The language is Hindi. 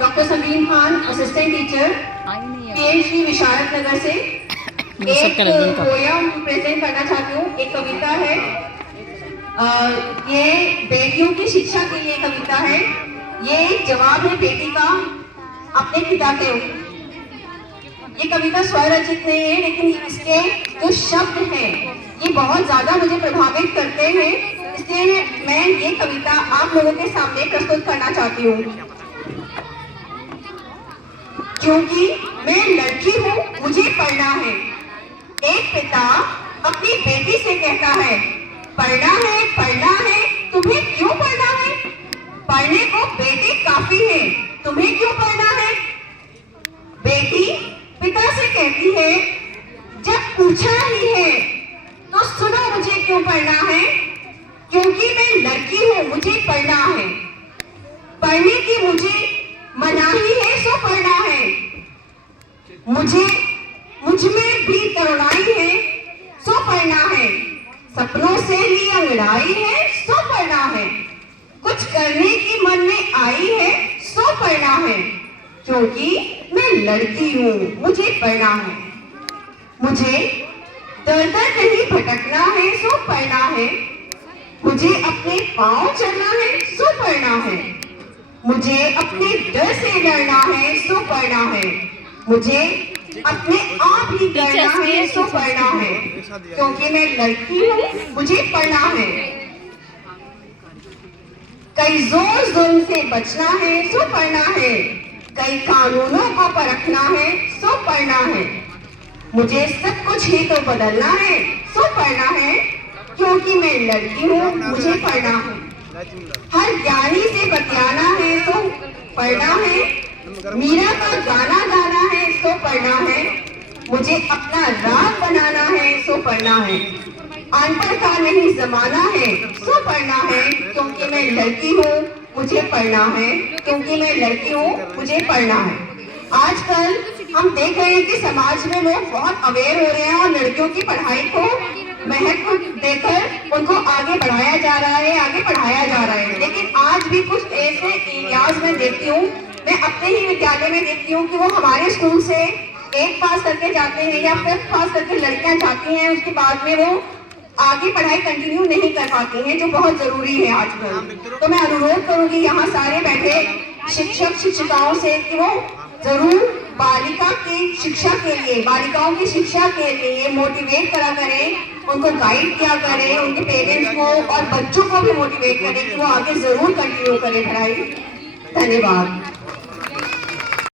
Doctor Samim Khan, assistant teacher, PhD Visharad Nagar से। एक पोयम प्रेजेंट करना चाहती हूँ। एक कविता है, ये बेटियों की शिक्षा के लिए कविता है। ये एक जवाब है बेटी का अपने पिता के। ये कविता स्वरचित नहीं है, लेकिन इसके जो शब्द हैं ये बहुत ज्यादा मुझे प्रभावित करते हैं, इसलिए मैं ये कविता आप लोगों के सामने प्रस्तुत करना चाहती हूँ। क्योंकि मैं लड़की हूँ, मुझे पढ़ना है। एक पिता अपनी बेटी से कहता है, पढ़ना है, तुम्हें क्यों पढ़ना है? पढ़ने को बेटी काफी है, तुम्हें क्यों पढ़ना है? बेटी पिता से कहती है, जब पूछा ही है तो सुनो मुझे क्यों पढ़ना है? क्योंकि मैं लड़की हूँ, मुझे पढ़ना है। पढ़ने की मुझे मनाही है, सो पढ़ना है। मुझ में भी तरुणाई है, सो पढ़ना है। सपनों से ही अंगड़ाई है, सो पढ़ना है। कुछ करने की मन में आई है, सो पढ़ना है। क्योंकि मैं लड़की हूँ, मुझे पढ़ना है। मुझे दर दर नहीं भटकना है, सो पढ़ना है। मुझे अपने पांव चलना है, सो पढ़ना है। मुझे अपने डर से लड़ना है, सो पढ़ना है। मुझे अपने आप ही करना है, सो पढ़ना है। क्योंकि मैं लड़की हूँ, मुझे पढ़ना है। कई जोर जुल्म से बचना है, सो पढ़ना है। कई कानूनों को परखना है, सो पढ़ना है। मुझे सब कुछ ही तो बदलना है, सो पढ़ना है। क्योंकि मैं लड़की हूँ, मुझे पढ़ना है। हर ज्ञानी से बतियाना है, सो पढ़ना है। मीरा का गाना गाना है, सो पढ़ना है। मुझे अपना राग बनाना है, सो पढ़ना है। अनपढ़ का नहीं जमाना है, सो पढ़ना है। क्योंकि मैं लड़की हूँ, मुझे पढ़ना है। क्योंकि मैं लड़की हूँ, मुझे पढ़ना है। आजकल हम देख रहे हैं कि समाज में लोग बहुत अवेयर हो रहे हैं और लड़कियों की पढ़ाई को महत्व देकर उनको आगे बढ़ाया जा रहा है, आगे पढ़ाया जा रहा है। लेकिन आज भी कुछ ऐसे एरियाज में देखती हूँ, मैं अपने ही विद्यालय में देखती हूँ कि वो हमारे स्कूल से 8 पास करके जाते हैं या 5th पास करके लड़कियां जाती हैं, उसके बाद में वो आगे पढ़ाई कंटिन्यू नहीं कर पाती हैं, जो बहुत जरूरी है आजकल। तो मैं अनुरोध करूंगी यहाँ सारे बैठे शिक्षक शिक्षिकाओं से कि वो जरूर बालिका की शिक्षा के लिए, बालिकाओं की शिक्षा के लिए मोटिवेट करा करें, उनको गाइड किया करें, उनके पेरेंट्स को और बच्चों को भी मोटिवेट करें कि वो आगे जरूर कंटिन्यू करें पढ़ाई। धन्यवाद।